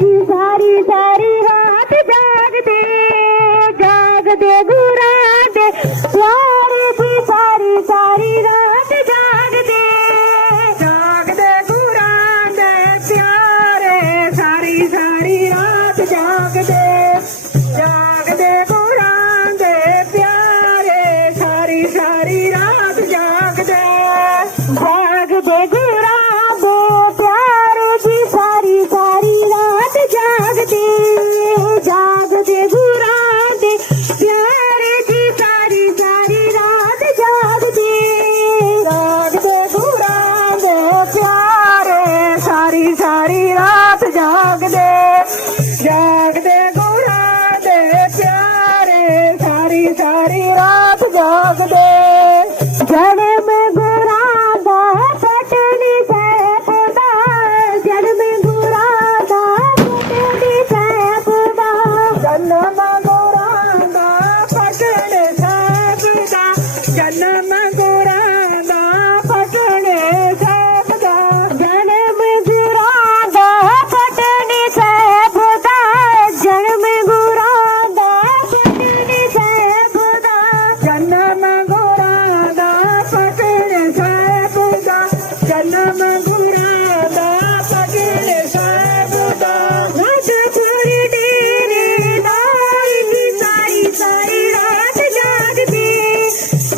जी सारी सारी रात जागते जागते गुराते प्यारे जी सारी सारी रात जागते जागदे गुरांदे प्यारे सारी सारी रात जागदे जागदे गुरांदे प्यारे सारी सारी रात जागदे जागते गुराते प्यारे जी सारी सारी रात जागते जागते गुराते प्यारे जी सारी सारी रात जागते जागदे गुरांदे प्यारे सारी सारी रात जागदे जागदे गुरांदे प्यारे सारी सारी रात जागदे जन्म गुरादा पटनी सैफदा जन्म गुरादा पटनी सैफदा जन्म गुरांदा पटने साबदा जन्म गुरांदा पटने साबदा जन्म गुरादा पटनी सैफदा जन्म गुरादा पटनी सैफदा जन्म गुरांदा पटने साबदा जन्म गुरांदा पटने साबदा राजपुरी डेरे दाई की सारी सारी रात जागते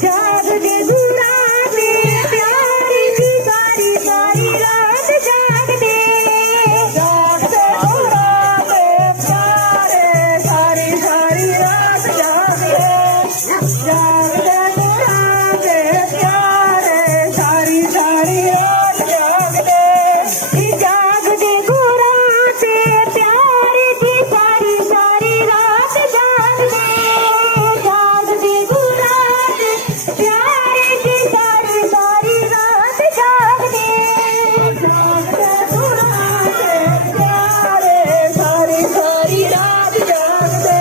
जागते गुराते प्यारी की सारी सारी रात जागते जागदे गुरांदे प्यारे सारी सारी रात जागदे जागदे गुरांदे प्यारे सारी सारी रात जागदे जागते गुराते प्यारी की सारी सारी रात जागते जागते गुराते प्यारी की सारी सारी रात जागते जागदे गुरांदे प्यारे सारी सारी रात जागदे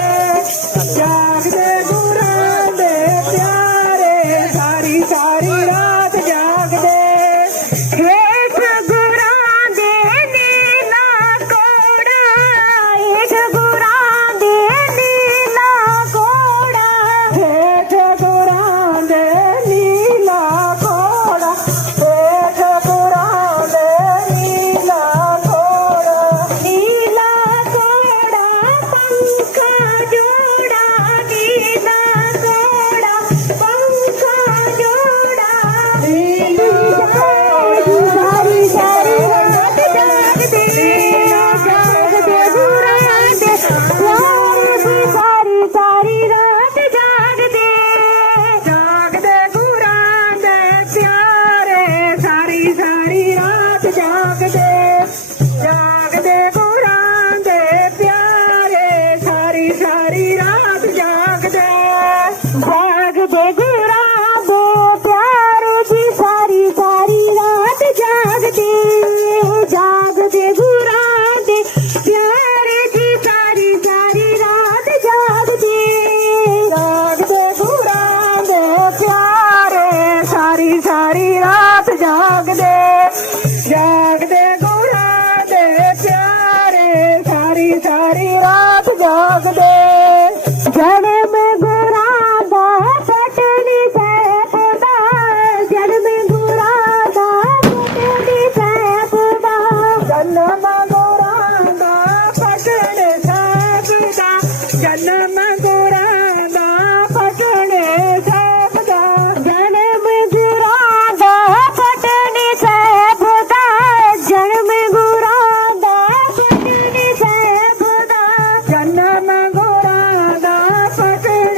जागदे गुरांदे प्यारे सारी सारी रात जागदे हेठ गुरांदे नीला कोड़ा हेठ गुरांदे नीला कोड़ा हेठ गुरांदे नीला कोड़ा हेठ गुरांदे नीला कोड़ा नीला कोड़ा पंखा जोड़ा नीला कोड़ा पंखा जोड़ा सारी सारी रात जागते जागते गुराते प्यारे की सारी सारी रात जागते जागदे गुरांदे प्यारे सारी सारी रात जागदे जागदे गुरांदे प्यारे सारी सारी रात जागदे जागते गुराते प्यारे की सारी सारी रात जागते जागते गुराते प्यारे की सारी सारी रात जागते जागदे गुरांदे प्यारे सारी सारी रात जागदे जागदे गुरांदे प्यारे सारी सारी रात जागदे जन्म गुरादा पटनी सैफदा जन्म गुरादा पटनी सैफदा जन्म गुरांदा पटने साबदा जन्म गुरांदा पटने साबदा जन्म गुरादा पटनी सैफदा जन्म गुरादा पटनी सैफदा जन्म गुरांदा पटने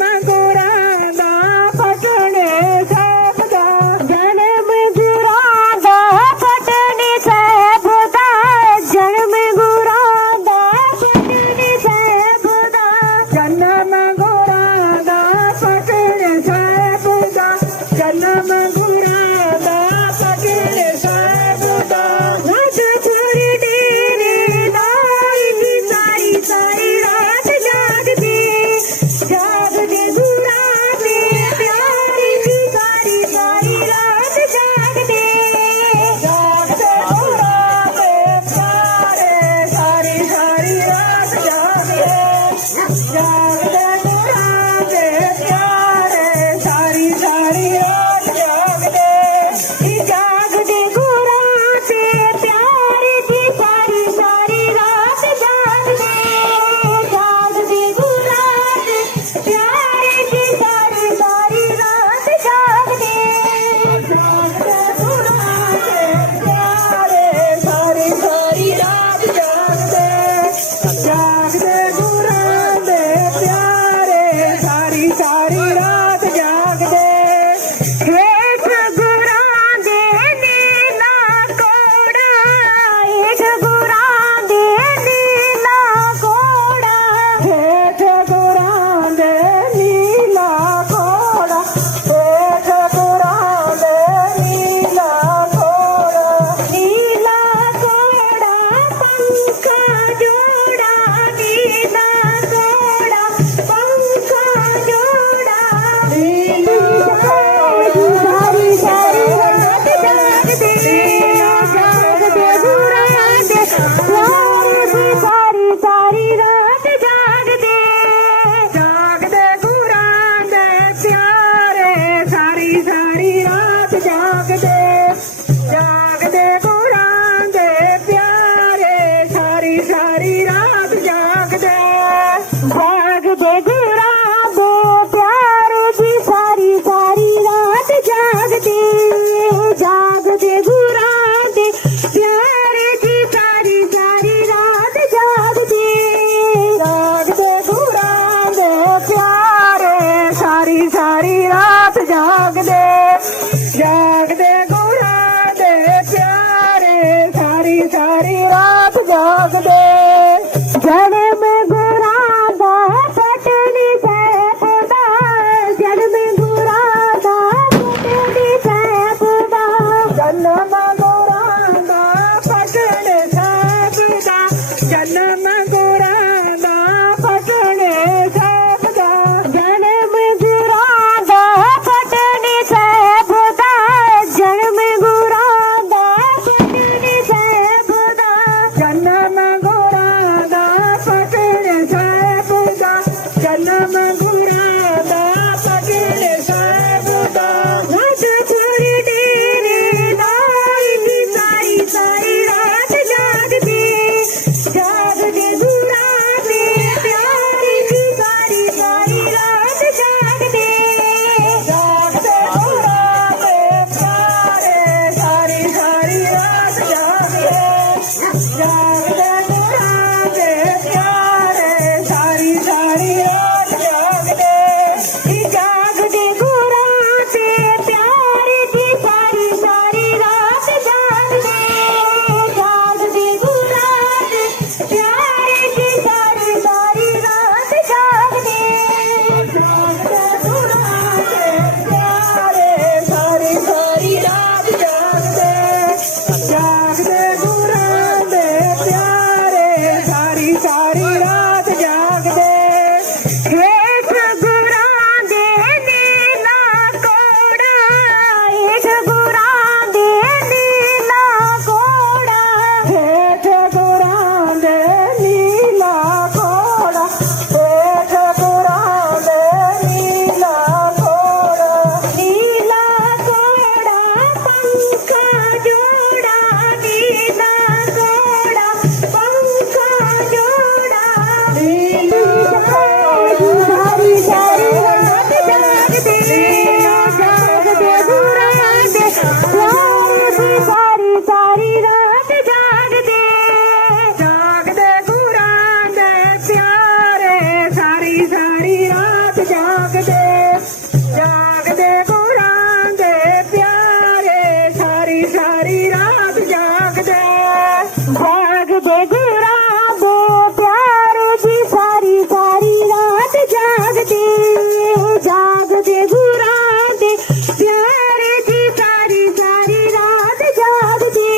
ਜਨਮ ਗੁਰਾਂ ਦਾ ਪਟਨੇ ਸਾਹਿਬ ਦਾ ਜਨਮ ਗੁਰਾਂ ਦਾ ਪਟਨੇ ਸਾਹਿਬ ਦਾ ਜਨਮ ਗੁਰਾਂ ਦਾ ਪਟਨੇ ਸਾਹਿਬ ਦਾ ਜਨਮ ਗੁਰਾਂ ਦਾ ਪਟਨੇ ਸਾਹਿਬ ਦਾ ਜਨਮ ਗੁਰਾਂ ਦਾ ਪਟਨੇ ਸਾਹਿਬ ਦਾ ਰਾਜਪੁਰ ਡੇਰੇ ਦਾਈ ਦੀ ਸਾਰੀ ਸਾਰੀ ਰਾਤ ਜਾਗਦੇ ਜਾਗਦੇ ਗੁਰਾਂ ਦੇ ਪਿਆਰੇ ਦੀ ਸਾਰੀ ਸਾਰੀ ਰਾਤ ਜਾਗਦੇ ਜਾਗਦੇ ਗੁਰਾਂ ਦੇ ਪਿਆਰੇ ਸਾਰੀ ਸਾਰੀ ਰਾਤ ਜਾਗਦੇ ਜਾਗਦੇ ਗੁਰਾਂ ਦੇ ਪਿਆਰੇ ਸਾਰੀ ਸਾਰੀ ਰਾਤ ਜਾਗਦੇ ਜਾਗਦੇ ਗੁਰਾਂ ਦੇ ਪਿਆਰੇ ਦੀ ਸਾਰੀ ਸਾਰੀ ਰਾਤ ਜਾਗਦੇ ਜਾਗਦੇ ਗੁਰਾਂ ਦੇ ਪਿਆਰੇ ਦੀ ਸਾਰੀ ਸਾਰੀ ਰਾਤ ਜਾਗਦੇ ਜਾਗਦੇ ਗੁਰਾਂ ਦੇ ਪਿਆਰੇ ਸਾਰੀ ਸਾਰੀ ਰਾਤ ਜਾਗਦੇ ਜਾਗਦੇ ਗੁਰਾਂ ਦੇ ਪਿਆਰੇ ਸਾਰੀ ਸਾਰੀ ਰਾਤ ਜਾਗਦੇ ਹੇਠ ਗੁਰਾਂ ਦੇ ਨੀਲਾ ਕੋੜਾ ਹੇਠ ਗੁਰਾਂ ਦੇ ਨੀਲਾ ਕੋੜਾ ਹੇਠ ਗੁਰਾਂ ਦੇ ਨੀਲਾ ਘੋੜਾ ਹੇਠ ਗੁਰਾਂ ਦੇ ਨੀਲਾ ਘੋੜਾ ਨੀਲਾ ਕੋੜਾ ਪੰਖਾ ਜੋੜਾ ਨੀਲਾ ਕੋੜਾ ਪੰਖਾ ਜੋੜਾ ਸਾਰੀ ਸਾਰੀ ਰਾਤ ਜਾਗਦੇ ਜਾਗਦੇ ਗੁਰਾਂ ਦੇ ਪਿਆਰੇ ਦੀ ਸਾਰੀ ਸਾਰੀ ਰਾਤ ਜਾਗਦੇ ਜਾਗਦੇ ਗੁਰਾਂ ਦੇ ਪਿਆਰੇ ਸਾਰੀ ਸਾਰੀ ਰਾਤ ਜਾਗਦੇ ਜਾਗਦੇ ਗੁਰਾਂ ਦੇ ਪਿਆਰੇ ਸਾਰੀ ਸਾਰੀ ਰਾਤ ਜਾਗਦੇ ਜਾਗਦੇ ਗੁਰਾਂ ਦੇ ਜਾਗਦੇ ਗੁਰਾਂ ਦੇ ਪਿਆਰੇ ਸਾਰੀ ਸਾਰੀ ਰਾਤ ਜਾਗਦੇ ਜਾਗਦੇ ਗੁਰਾਂ ਦੇ ਪਿਆਰੇ ਜੀ ਸਾਰੀ ਸਾਰੀ ਰਾਤ ਜਾਗਦੇ ਜਾਗਦੇ ਗੁਰਾਂ ਦੇ ਪਿਆਰੇ ਜੀ ਸਾਰੀ ਸਾਰੀ ਰਾਤ ਜਾਗਦੇ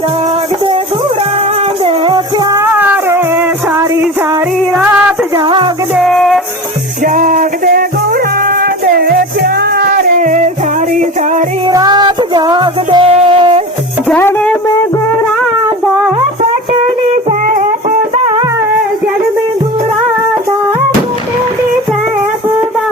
ਜਾਗਦੇ ਗੁਰਾਂ ਦੇ ਪਿਆਰੇ ਸਾਰੀ ਸਾਰੀ ਰਾਤ ਜਾਗਦੇ ਜਾਗਦੇ ਗੁਰਾਂ ਦੇ ਪਿਆਰੇ ਸਾਰੀ ਸਾਰੀ ਰਾਤ ਜਾਗਦੇ ਜਨਮ ਗੁਰਾਂ ਦਾ ਪਟਨੀ ਸਾਹਿਬ ਦਾ ਜਨਮ ਗੁਰਾਂ ਦਾ ਪਟਨੀ ਸਾਹਿਬ ਦਾ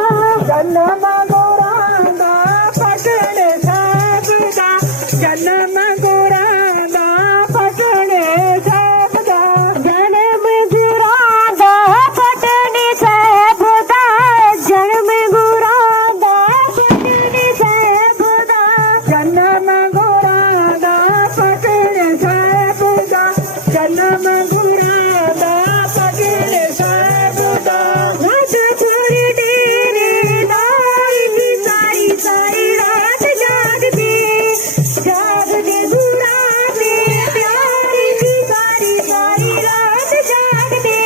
ਜਨਮ ਗੁਰਾਂ ਦਾ ਪਟਨੇ ਸਾਹਿਬ ਦਾ ਜਨਮ ਗੁਰਾਂ ਦਾ ਪਟਨੇ ਸਾਹਿਬ ਦਾ ਜਨਮ ਗੁਰਾਂ ਦਾ ਪਟਨੀ ਸਾਹਿਬ ਦਾ ਜਨਮ ਗੁਰਾਂ ਦਾ ਪਟਨੀ ਸਾਹਿਬ ਦਾ ਜਨਮ ਗੁਰਾਂ ਦਾ ਪਟਨੇ ਸਾਹਿਬ ਦਾ ਜਨਮ ਗੁਰਾਂ ਦਾ ਪਟਨੇ ਸਾਹਿਬ ਦਾ ਰਾਤ ਥੋੜੀ ਡੇਰੇ ਦਾਈ ਦੀ ਸਾਰੀ ਸਾਰੀ ਰਾਤ ਜਾਗਦੇ ਜਾਗਦੇ ਗੁਰਾਂ ਦੇ ਪਿਆਰੀ ਦੀ ਸਾਰੀ ਸਾਰੀ ਰਾਤ ਜਾਗਦੇ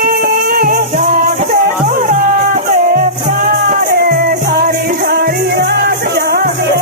ਜਾਗਦੇ ਗੁਰਾਂ ਦੇ ਪਿਆਰੇ ਸਾਰੀ ਸਾਰੀ ਰਾਤ ਜਾਗਦੇ